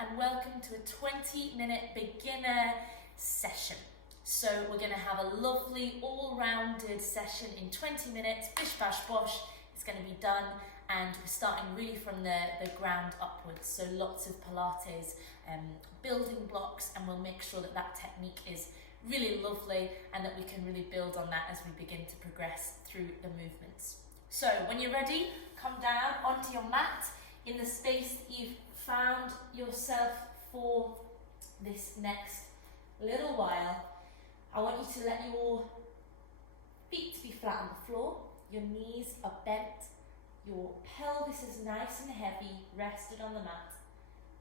and welcome to a 20-minute beginner session. So we're going to have a lovely all-rounded session in 20 minutes, bish bash bosh, it's going to be done, and we're starting really from the ground upwards. So lots of Pilates building blocks, and we'll make sure that that technique is really lovely and that we can really build on that as we begin to progress through the movements. So when you're ready, come down onto your mat in the space that you've found yourself for this next little while. I want you to let your feet be flat on the floor, your knees are bent, your pelvis is nice and heavy, rested on the mat,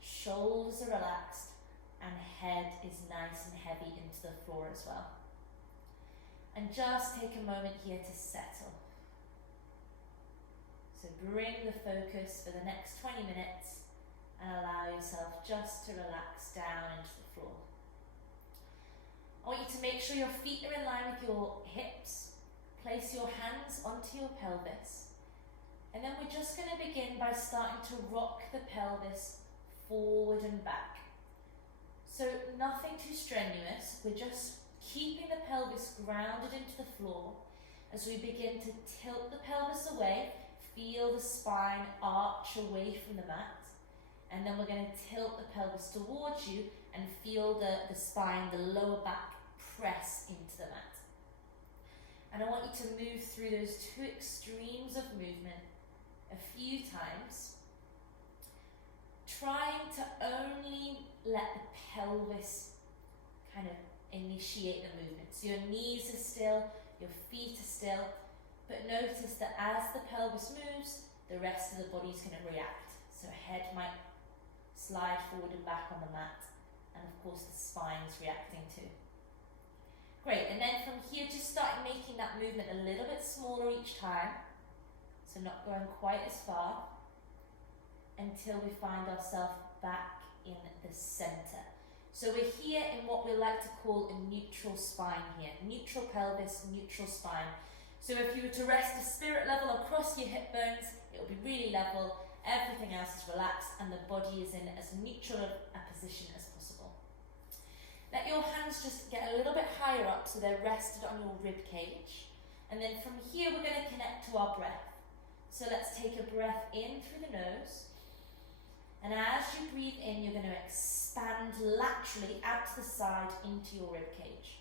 shoulders are relaxed, and head is nice and heavy into the floor as well. And just take a moment here to settle. So bring the focus for the next 20 minutes and allow yourself just to relax down into the floor. I want you to make sure your feet are in line with your hips. Place your hands onto your pelvis. And then we're just going to begin by starting to rock the pelvis forward and back. So nothing too strenuous, we're just keeping the pelvis grounded into the floor as we begin to tilt the pelvis away. Feel the spine arch away from the mat, and then we're going to tilt the pelvis towards you and feel the spine, the lower back press into the mat. And I want you to move through those two extremes of movement a few times, trying to only let the pelvis kind of initiate the movement. So your knees are still, your feet are still, but notice that as the pelvis moves, the rest of the body's going to react. So head might slide forward and back on the mat, and of course the spine's reacting too. Great, and then from here just start making that movement a little bit smaller each time, so not going quite as far, until we find ourselves back in the center. So we're here in what we like to call a neutral spine here. Neutral pelvis, neutral spine. So if you were to rest the spirit level across your hip bones, it will be really level, everything else is relaxed, and the body is in as neutral a position as possible. Let your hands just get a little bit higher up so they're rested on your rib cage. And then from here we're going to connect to our breath. So let's take a breath in through the nose. And as you breathe in, you're going to expand laterally out to the side into your rib cage.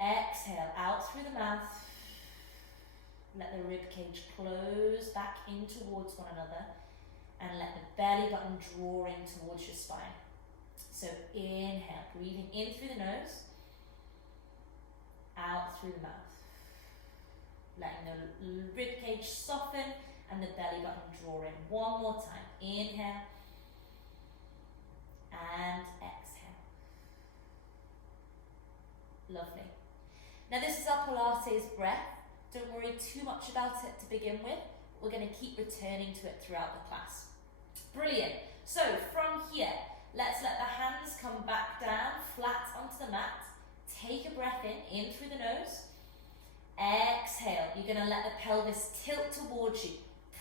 Exhale out through the mouth. Let the rib cage close back in towards one another, and let the belly button draw in towards your spine. So inhale, breathing in through the nose, out through the mouth. Letting the rib cage soften and the belly button draw in. One more time. Inhale and exhale. Lovely. Now this is our Pilates breath. Don't worry too much about it to begin with. We're going to keep returning to it throughout the class. Brilliant. So from here, let's let the hands come back down, flat onto the mat. Take a breath in through the nose. Exhale. You're going to let the pelvis tilt towards you.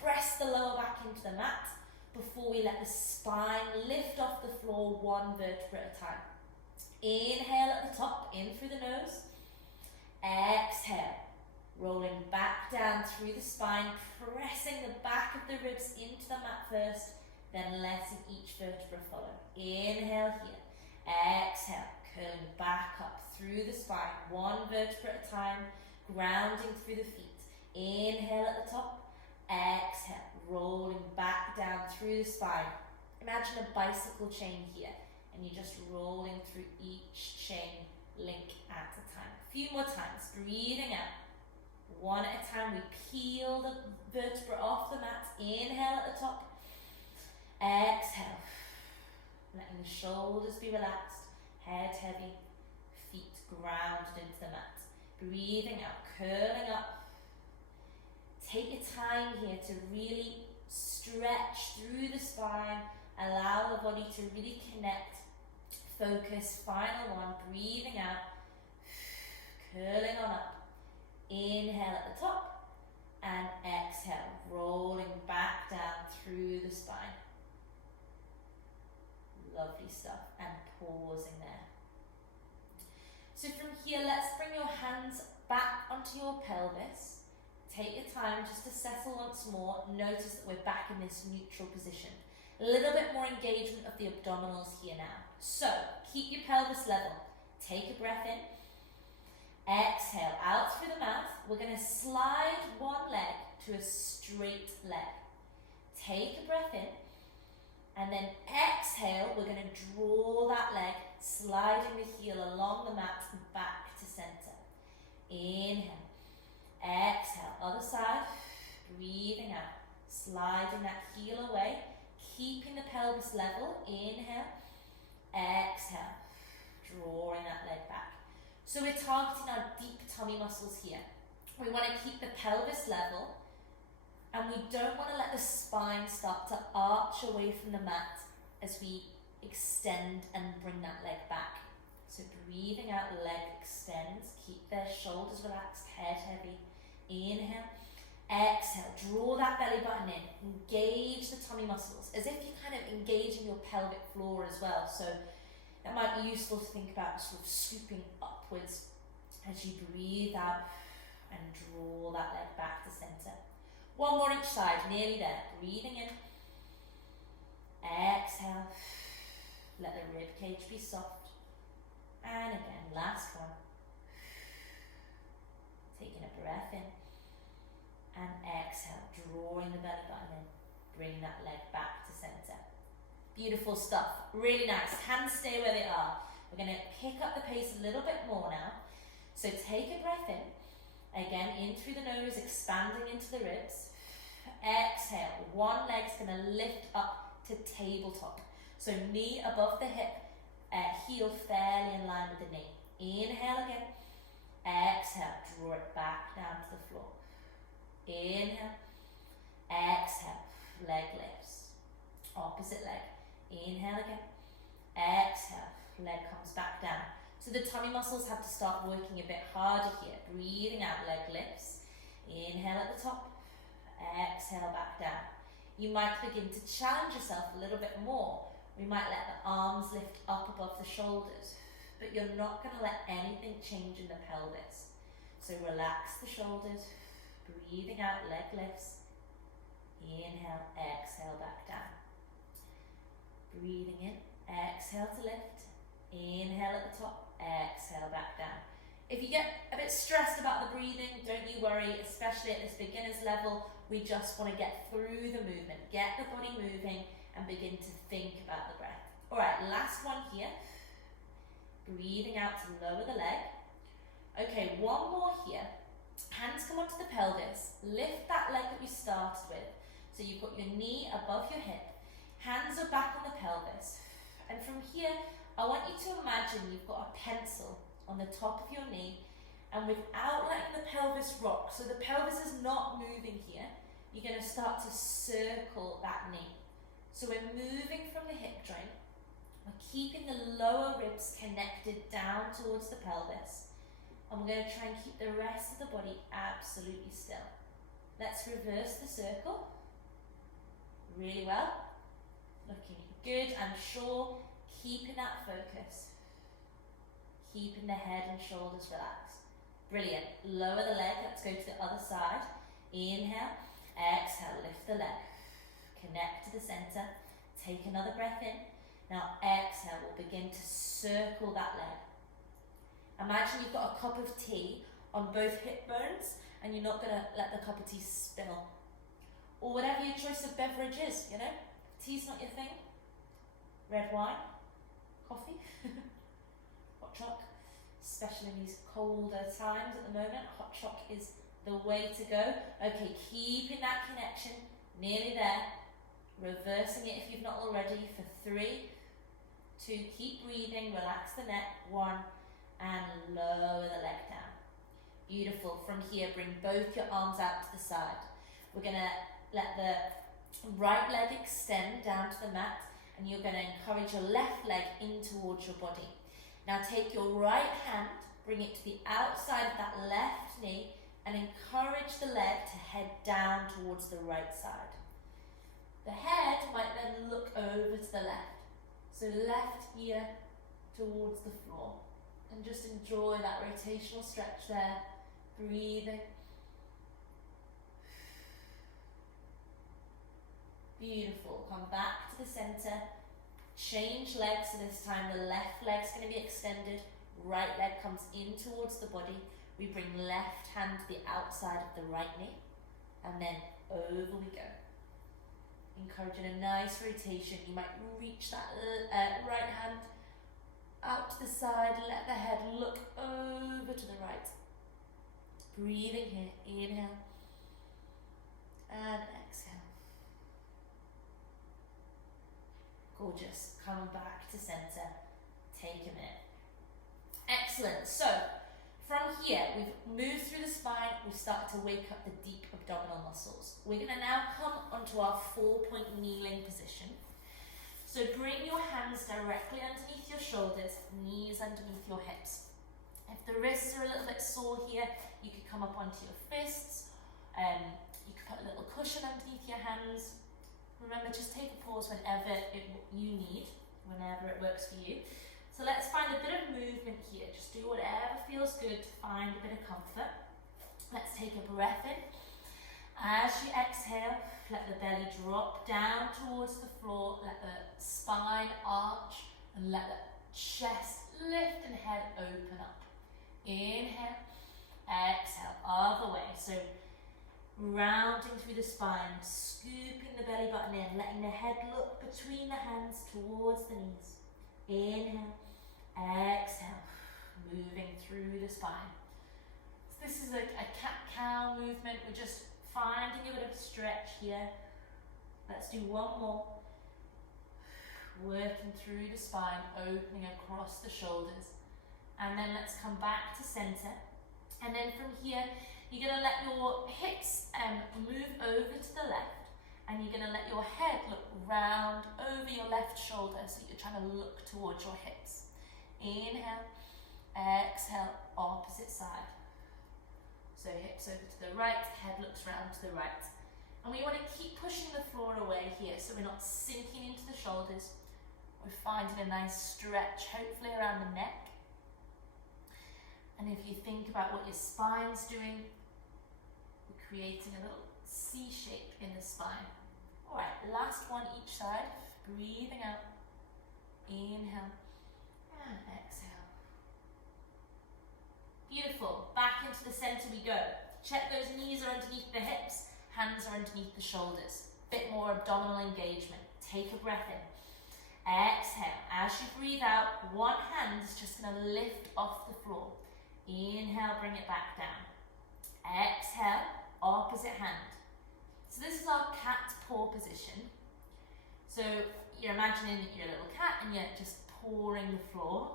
Press the lower back into the mat before we let the spine lift off the floor one vertebra at a time. Inhale at the top, in through the nose. Exhale. Rolling back down through the spine, pressing the back of the ribs into the mat first, then letting each vertebra follow. Inhale here. Exhale, curling back up through the spine, one vertebra at a time, grounding through the feet. Inhale at the top. Exhale, rolling back down through the spine. Imagine a bicycle chain here, and you're just rolling through each chain link at a time. A few more times, breathing out. One at a time, we peel the vertebra off the mat. Inhale at the top. Exhale. Letting the shoulders be relaxed, head heavy, feet grounded into the mat. Breathing out, curling up. Take your time here to really stretch through the spine. Allow the body to really connect. Focus, final one, breathing out. Curling on up. Inhale at the top and exhale, rolling back down through the spine. Lovely stuff. And pausing there. So from here, let's bring your hands back onto your pelvis. Take your time just to settle once more. Notice that we're back in this neutral position. A little bit more engagement of the abdominals here now. So keep your pelvis level. Take a breath in. Exhale out through the mouth. We're going to slide one leg to a straight leg. Take a breath in. And then exhale, we're going to draw that leg, sliding the heel along the mat and back to center. Inhale. Exhale, other side. Breathing out. Sliding that heel away. Keeping the pelvis level. Inhale. Exhale. Drawing that leg back. So we're targeting our deep tummy muscles here. We want to keep the pelvis level. And we don't want to let the spine start to arch away from the mat as we extend and bring that leg back. So breathing out, leg extends. Keep their shoulders relaxed, head heavy. Inhale. Exhale. Draw that belly button in. Engage the tummy muscles as if you're kind of engaging your pelvic floor as well. So that might be useful to think about sort of scooping upwards as you breathe out and draw that leg back to center. One more each side, nearly there. Breathing in. Exhale. Let the rib cage be soft. And again, last one. Taking a breath in. And exhale, drawing the belly button in. Bring that leg back to center. Beautiful stuff. Really nice. Hands stay where they are. We're going to pick up the pace a little bit more now. So take a breath in. Again, in through the nose, expanding into the ribs. Exhale, one leg's going to lift up to tabletop. So knee above the hip, heel fairly in line with the knee. Inhale again. Exhale, draw it back down to the floor. Inhale. Exhale, leg lifts. Opposite leg. Inhale again. Exhale, leg comes back down. So the tummy muscles have to start working a bit harder here. Breathing out, leg lifts. Inhale at the top. Exhale back down. You might begin to challenge yourself a little bit more. We might let the arms lift up above the shoulders, but you're not going to let anything change in the pelvis. So relax the shoulders. Breathing out, leg lifts. Inhale, exhale back down. Breathing in, exhale to lift. Inhale at the top, exhale back down. If you get a bit stressed about the breathing, don't you worry, especially at this beginner's level. We just want to get through the movement, get the body moving and begin to think about the breath. All right, last one here. Breathing out to lower the leg. Okay, one more here. Hands come onto the pelvis. Lift that leg that we started with. So you've got your knee above your hip. Hands are back on the pelvis. And from here, I want you to imagine you've got a pencil on the top of your knee, and without letting the pelvis rock, so the pelvis is not moving here, you're going to start to circle that knee. So we're moving from the hip joint, we're keeping the lower ribs connected down towards the pelvis, and we're going to try and keep the rest of the body absolutely still. Let's reverse the circle. Really well. Looking good and sure. Keeping that focus. Keeping the head and shoulders relaxed. Brilliant. Lower the leg. Let's go to the other side. Inhale. Exhale. Lift the leg. Connect to the center. Take another breath in. Now exhale. We'll begin to circle that leg. Imagine you've got a cup of tea on both hip bones and you're not going to let the cup of tea spill. Or whatever your choice of beverage is, you know. Tea's not your thing. Red wine. Coffee, hot choc, especially in these colder times at the moment, hot choc is the way to go. Okay, keeping that connection, nearly there, reversing it if you've not already for 3, 2, keep breathing, relax the neck, 1, and lower the leg down. Beautiful. From here, bring both your arms out to the side. We're going to let the right leg extend down to the mat, and you're going to encourage your left leg in towards your body. Now take your right hand, bring it to the outside of that left knee, and encourage the leg to head down towards the right side. The head might then look over to the left. So left ear towards the floor. And just enjoy that rotational stretch there. Breathing. Beautiful. Come back to the center. Change legs, so this time the left leg's going to be extended. Right leg comes in towards the body. We bring left hand to the outside of the right knee. And then over we go. Encouraging a nice rotation. You might reach that right hand out to the side, let the head look over to the right. Breathing here, inhale and exhale. Gorgeous. Coming back to center. Take a minute. Excellent. So from here, we've moved through the spine, we've started to wake up the deep abdominal muscles. We're going to now come onto our 4-point kneeling position. So bring your hands directly underneath your shoulders, knees underneath your hips. If the wrists are a little bit sore here, you could come up onto your fists. You could put a little cushion underneath your hands. Remember, just take a pause whenever you need, whenever it works for you. So let's find a bit of movement here. Just do whatever feels good to find a bit of comfort. Let's take a breath in. As you exhale, let the belly drop down towards the floor. Let the spine arch and let the chest lift and head open up. Inhale, exhale, other way. So rounding through the spine, scooping the belly button in, letting the head look between the hands towards the knees. Inhale, exhale, moving through the spine. So this is a cat-cow movement. We're just finding a bit of stretch here. Let's do one more. Working through the spine, opening across the shoulders. And then let's come back to center. And then from here, you're going to let your hips move over to the left. And you're going to let your head look round over your left shoulder, so you're trying to look towards your hips. Inhale, exhale, opposite side. So hips over to the right, head looks round to the right. And we want to keep pushing the floor away here, so we're not sinking into the shoulders. We're finding a nice stretch, hopefully around the neck. And if you think about what your spine's doing, we're creating a little C shape in the spine. Alright, last one each side. Breathing out. Inhale and exhale. Beautiful. Back into the center we go. Check those knees are underneath the hips, hands are underneath the shoulders. Bit more abdominal engagement. Take a breath in. Exhale. As you breathe out, one hand is just going to lift off the floor. Inhale, bring it back down. Exhale, opposite hand. So this is our cat paw position. So you're imagining that you're a little cat and you're just pawing the floor.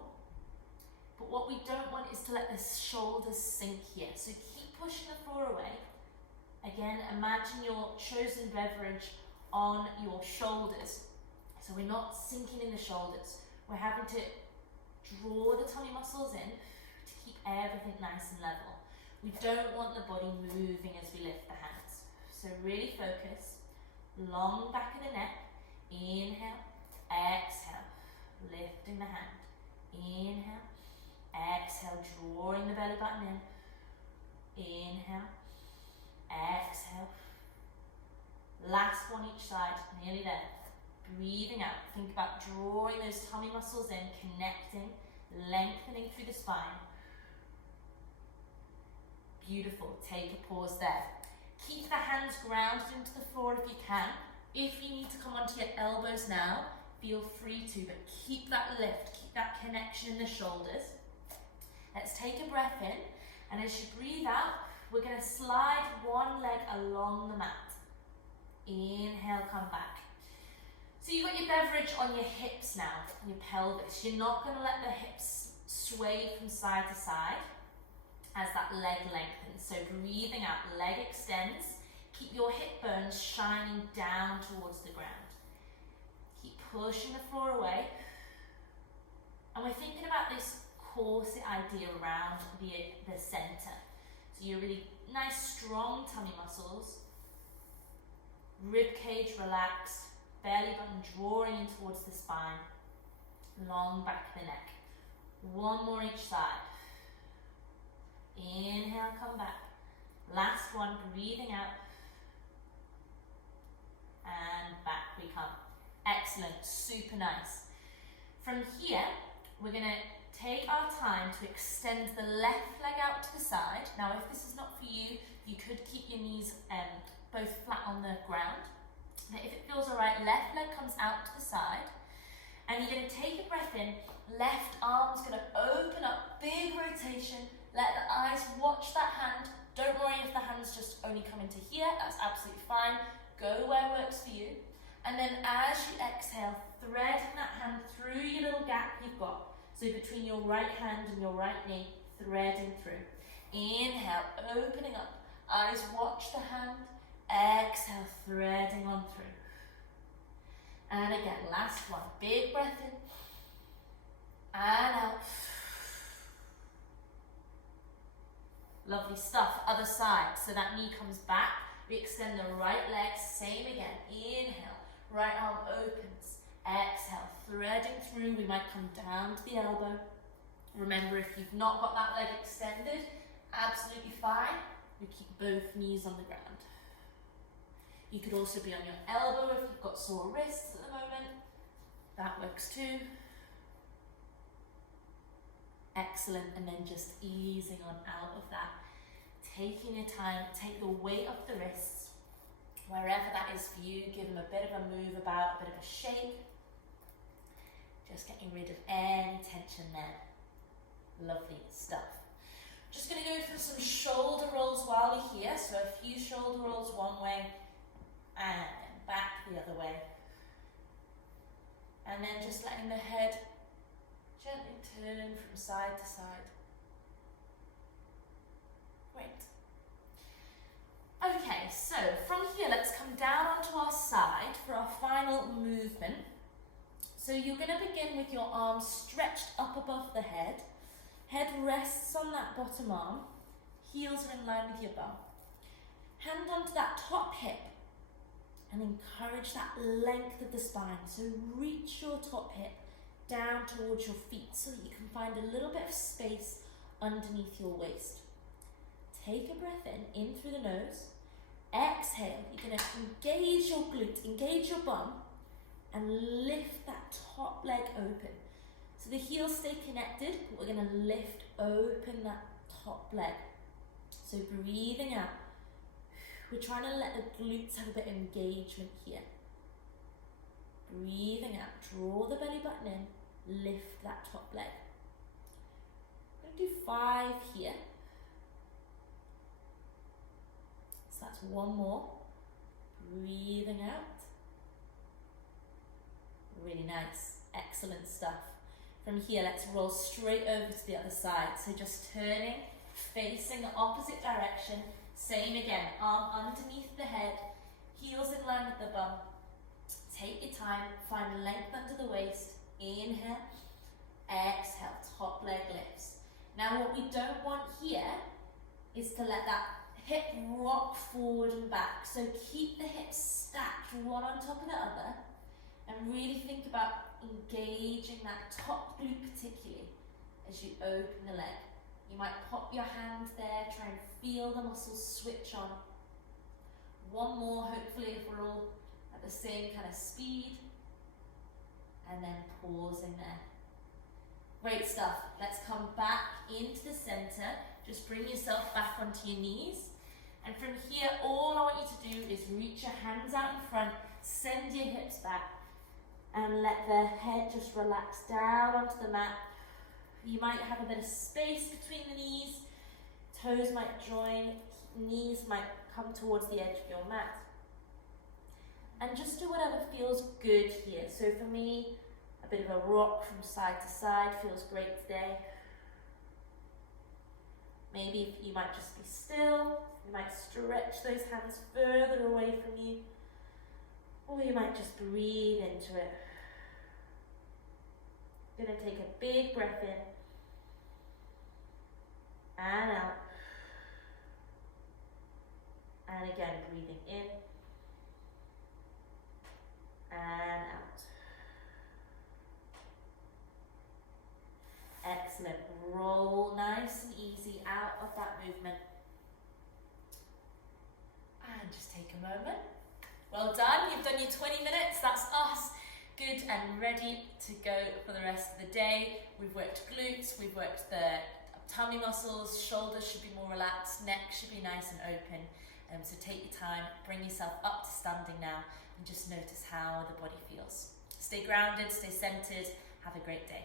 But what we don't want is to let the shoulders sink here. So keep pushing the floor away. Again, imagine your chosen beverage on your shoulders. So we're not sinking in the shoulders. We're having to draw the tummy muscles in to keep everything nice and level. We don't want the body moving as we lift the hands. So really focus. Long back of the neck. Inhale, exhale, lifting the hand. Inhale, exhale, drawing the belly button in. Inhale, exhale. Last one each side, nearly there. Breathing out. Think about drawing those tummy muscles in, connecting, lengthening through the spine. Beautiful. Take a pause there. Keep the hands grounded into the floor if you can. If you need to come onto your elbows now, feel free to, but keep that lift, keep that connection in the shoulders. Let's take a breath in, and as you breathe out, we're going to slide one leg along the mat. Inhale, come back. So you've got your beverage on your hips now, your pelvis. You're not going to let the hips sway from side to side as that leg lengthens. So breathing out, leg extends. Keep your hip bones shining down towards the ground. Keep pushing the floor away. And we're thinking about this corset idea around the center. So you're really nice, strong tummy muscles. Rib cage relaxed. Belly button drawing in towards the spine. long back of the neck. One more each side. Inhale, come back. Last one, breathing out. And back we come. Excellent, super nice. From here, we're gonna take our time to extend the left leg out to the side. Now, if this is not for you, you could keep your knees both flat on the ground. But if it feels all right, left leg comes out to the side. And you're gonna take a breath in, left arm's gonna open up, big rotation. Let the eyes watch that hand. Don't worry if the hand's just only coming to here, that's absolutely fine. Go where works for you. And then as you exhale, threading that hand through your little gap you've got. So between your right hand and your right knee, threading through. Inhale, opening up. Eyes watch the hand. Exhale, threading on through. And again, last one. Big breath in. And out. Lovely stuff. Other side. So that knee comes back. We extend the right leg. Same again. Inhale. Right arm opens. Exhale. Threading through. We might come down to the elbow. Remember, if you've not got that leg extended, absolutely fine. We keep both knees on the ground. You could also be on your elbow if you've got sore wrists at the moment. That works too. Excellent, and then just easing on out of that. Taking your time, take the weight off the wrists. Wherever that is for you, give them a bit of a move about, a bit of a shake. Just getting rid of any tension there. Lovely stuff. Just going to go through some shoulder rolls while we're here. So a few shoulder rolls one way and then back the other way. And then just letting the head gently turn from side to side. Great. Okay, so from here, let's come down onto our side for our final movement. So you're going to begin with your arms stretched up above the head. Head rests on that bottom arm. Heels are in line with your bum. Hand onto that top hip and encourage that length of the spine. So reach your top hip down towards your feet so that you can find a little bit of space underneath your waist. Take a breath in through the nose. Exhale, you're going to engage your glute, engage your bum, and lift that top leg open. So the heels stay connected, but we're going to lift open that top leg. So breathing out. We're trying to let the glutes have a bit of engagement here. Breathing out, draw the belly button in, lift that top leg. I'm going to do 5 here. So that's one more. Breathing out. Really nice, excellent stuff. From here, let's roll straight over to the other side. So just turning, facing the opposite direction. Same again, arm underneath the head, heels in line with the bum. Take your time, find length under the waist. Inhale, exhale, top leg lifts. Now what we don't want here is to let that hip rock forward and back. So keep the hips stacked one on top of the other and really think about engaging that top glute particularly as you open the leg. You might pop your hand there, try and feel the muscles switch on. One more, hopefully if we're all at the same kind of speed. And then pausing there. Great stuff. Let's come back into the center. Just bring yourself back onto your knees. And from here, all I want you to do is reach your hands out in front, send your hips back, and let the head just relax down onto the mat. You might have a bit of space between the knees, toes might join, knees might come towards the edge of your mat. And just do whatever feels good here. So for me, a bit of a rock from side to side feels great today. Maybe you might just be still, you might stretch those hands further away from you, or you might just breathe into it. You're going to take a big breath in and out, and again breathing in and out. Excellent. Roll nice and easy out of that movement. And just take a moment. Well done, you've done your 20 minutes, that's us. Good and ready to go for the rest of the day. We've worked glutes, we've worked the tummy muscles, shoulders should be more relaxed, neck should be nice and open. So take your time, bring yourself up to standing now and just notice how the body feels. Stay grounded, stay centered, have a great day.